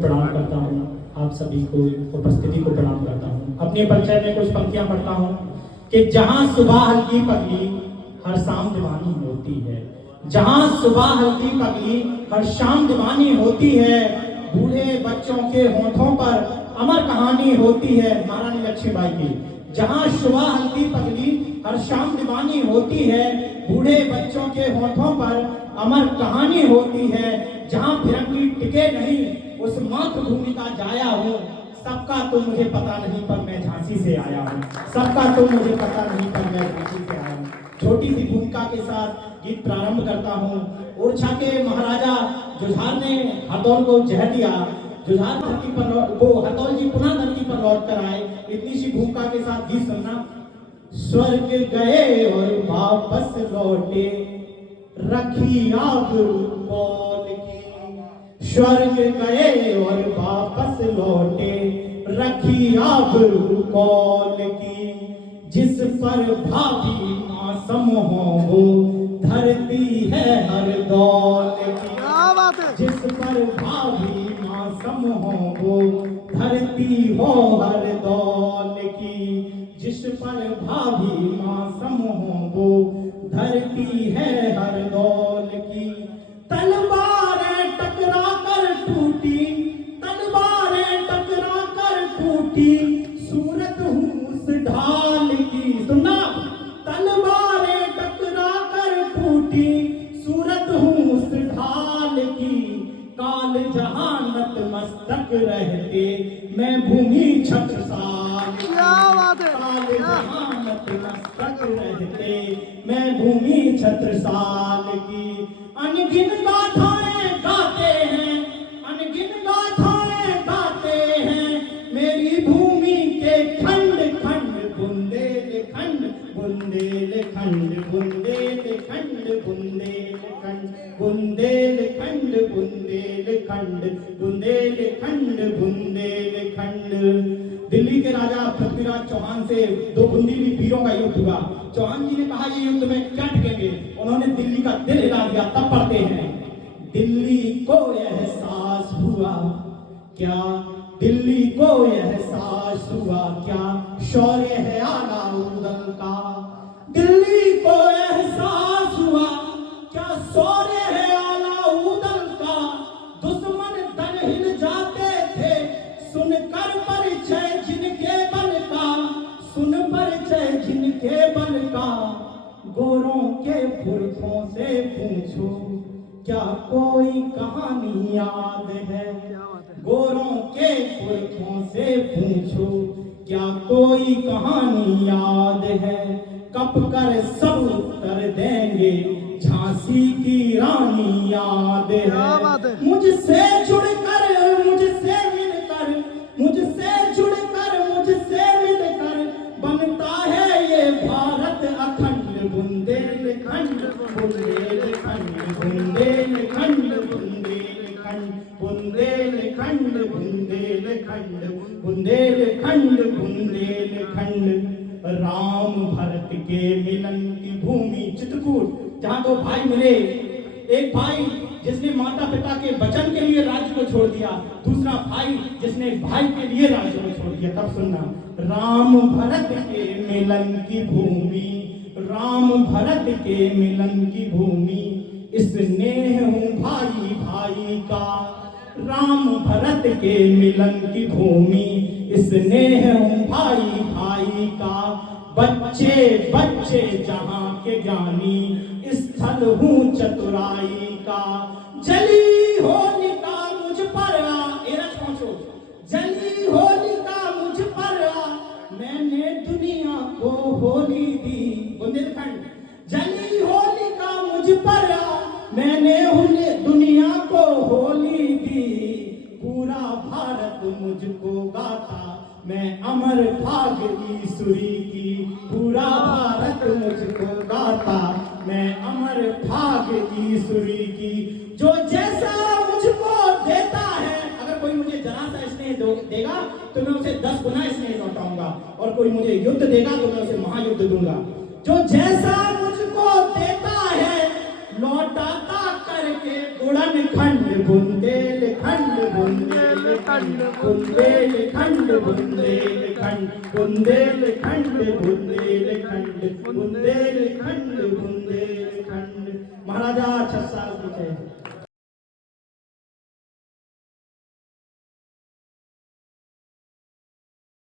प्रणाम करता हूँ, आप सभी को उपस्थिति को प्रणाम करता हूँ। अपने परिचय में कुछ पंक्तियां पढ़ता हूँ कि जहाँ सुबह हल्की पगली हर शाम दीवानी होती है, जहाँ सुबह हल्की पगली हर शाम दीवानी होती है, बूढ़े बच्चों के होठों पर अमर कहानी होती है। महारानी लक्ष्मीबाई की जहाँ सुबह हल्की पगली हर शाम दीवानी होती है, बूढ़े बच्चों के होठों पर अमर कहानी होती है। जहाँ फिरंगी टिके नहीं उस मातृभूमि का जाया हूँ, सबका तो मुझे पता नहीं पर मैं झांसी से आया हूँ, सबका तो मुझे पता नहीं पर मैं झांसी से आया हूँ। छोटी सी भूमिका के साथ गीत प्रारंभ करता हूँ। ओरछा के महाराजा जुझार ने हरदौल को जहर दिया, जुझार धरती पर वो हरदौल जी पुनः धरती पर लौट कर आए। इतनी सी भूमिका के साथ गीत सुनना। स्वर्ग गए और वापस लौटे, रखी आबरू कौन की। स्वर्ग गए और वापस लौटे, रखी आबरू कौन की। जिस पर भाभी मौसम हो वो धरती है हर दौल की। जिस पर भाभी मौसम हो वो धरती हो हर दौल की। जिस पर भाभी मौसम हो वो धरती है हर दौल की। तलवारें टकरा कर टूटी, तलवारें टकरा कर टूटी, सूरत हूँ उस ढाल की। सुनना, तलवारें टकरा कर टूटी, सूरत हूँ उस ढाल की। काल जहानत मस्तक रहते मैं भूमि छत्रसाल की। काल जहानत मस्तक रहते मैं भूमि छत्रसाल की। अनगिन गाथाएं गाते हैं, अनगिन गाथाएं गाते हैं, मेरी भूमि के खंड खंड बुंदेलखंड, बुंदेलखंड, बुंदेलखंड, बुंदेलखंड, बुंदेलखंड, बुंदेलखंड, बुंदेलखंड, बुंदेलखंड। दिल्ली के राजा पृथ्वीराज चौहान से दो बुंदेली वीरों का युद्ध हुआ। चौहान जी ने कहा ये युद्ध में क्या टिकेंगे, उन्होंने दिल्ली का दिल हिला दिया। तब पढ़ते हैं, दिल्ली को एहसास हुआ क्या, दिल्ली को एहसास हुआ क्या, शौर्य है अलाउद्दीन का। दिल्ली को एहसास हुआ क्या, शौर्य है अलाउद्दीन का। दुश्मन दर हिल जाते थे सुनकर परिचय जिनके बल का, सुन परिचय जिनके बल का। गोरों के पुरखों से पूछो क्या कोई कहानी याद है, गोरों के पुरखों से पूछो क्या कोई कहानी याद है। कप कर सब उत्तर देंगे झांसी की रानी याद है। मुझसे जुड़कर, मुझसे मिलकर, मुझसे जुड़कर, मुझसे मिलकर बनता है ये भारत अखंड। बुंदेलखंड, बुंदेलखंड, बुंदेलखंड, बुंदेलखंड, बुंदेलखंड, बुंदेलखंड, बुंदेलखंड, बुंदेलखंड। राम भरत के मिलन की भूमि चित्रकूट, जहाँ दो भाई मिले। एक भाई जिसने माता पिता के वचन के लिए राज्य को छोड़ दिया, दूसरा भाई जिसने भाई के लिए राज्य को छोड़ दिया। तब सुनना, राम भरत के मिलन की भूमि, राम भरत के मिलन की भूमि, स्नेह हूँ भाई भाई का। राम भरत के मिलन की भूमि, स्नेह हूँ भाई भाई का। बच्चे बच्चे जहाँ के ज्ञानी, स्थल हूँ चतुराई का। जली होलिका मुझ पर आ, एरच पहुंचो, जली होलिका मुझ पर आ, मैंने दुनिया को होली दी। बुंदेलखंड, जली होलिका मुझ पर आ, मैंने दुनिया को होली दी। पूरा भारत मुझको गाता, मैं अमर भाग ईश्वरी की। पूरा भारत मुझको गाता, मैं अमर भाग ईश्वरी की। जो जैसा मुझको देता है, अगर कोई मुझे जरा सा स्नेह देगा तो मैं उसे 10 गुना स्नेह लौटाऊंगा, और कोई मुझे युद्ध देगा तो मैं उसे महायुद्ध दूंगा। जो जैसा मुझको देता है लौटाता करके गुणन खंड बुंदेलखंड बुंदेलखंड बुंदेलखंड बुंदेलखंड बुंदेलखंड बुंदेलखंड बुंदेलखंड बुंदेलखंड